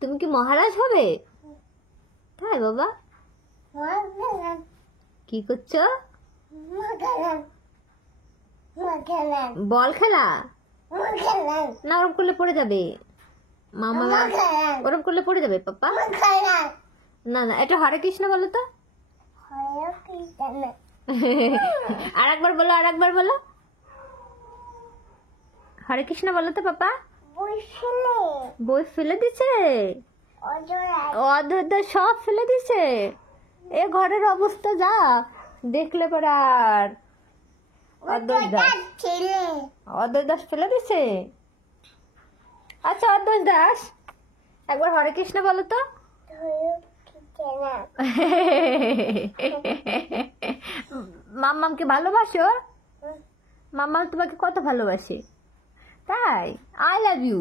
তুমি কি মহারাজ হবে? তাই বাবা, কি করছো? বল খেলা না, ওরম করলে পড়ে যাবে মামা, ওরম করলে পড়ে যাবে পাপা। না না, এটা হরে কৃষ্ণ বলো তো। আর একবার বলো, আর একবার বলো, হরে কৃষ্ণ বলো তো পাপা। বই ফেলে দিছে, অধৈর্য সব ফেলে দিছে। এ ঘরের অবস্থা যা দেখলে পরে আর অদ্বৈত দাস ফেলে দিছে। আচ্ছা অদ্বৈত দাস, একবার হরে কৃষ্ণ বলো তো। মাম্মামকে ভালোবাসো? মাম্মাম তোমাকে কত ভালোবাসে? তাই? I love you.